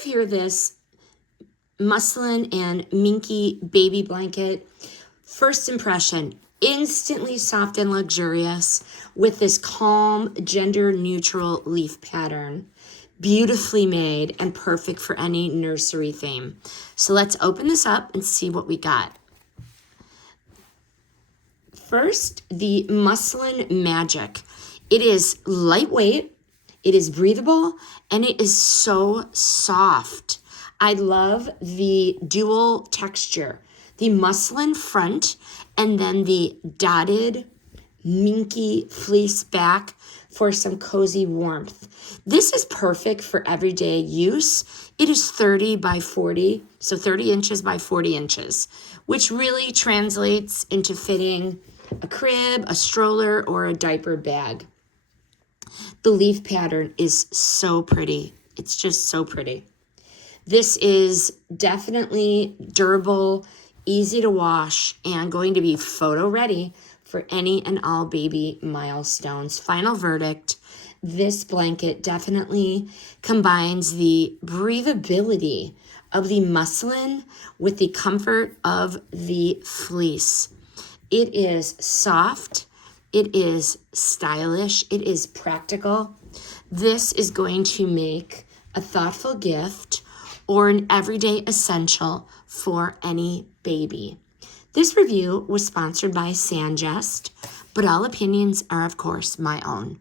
have here this Muslin and Minky baby blanket. First impression, instantly soft and luxurious with this calm, gender-neutral leaf pattern. Beautifully made and perfect for any nursery theme. So let's open this up and see what we got. First, the Muslin Magic. It is lightweight, it is breathable, and it is so soft. I love the dual texture, the muslin front, and then the dotted Minky fleece back for some cozy warmth. This is perfect for everyday use. It is 30 by 40, so 30 inches by 40 inches, which really translates into fitting a crib, a stroller, or a diaper bag. The leaf pattern is so pretty. It's just so pretty. This is definitely durable, easy to wash, and going to be photo ready for any and all baby milestones. Final verdict, this blanket definitely combines the breathability of the muslin with the comfort of the fleece. It is soft, it is stylish, it is practical. This is going to make a thoughtful gift or an everyday essential for any baby. This review was sponsored by SandJest, but all opinions are, of course, my own.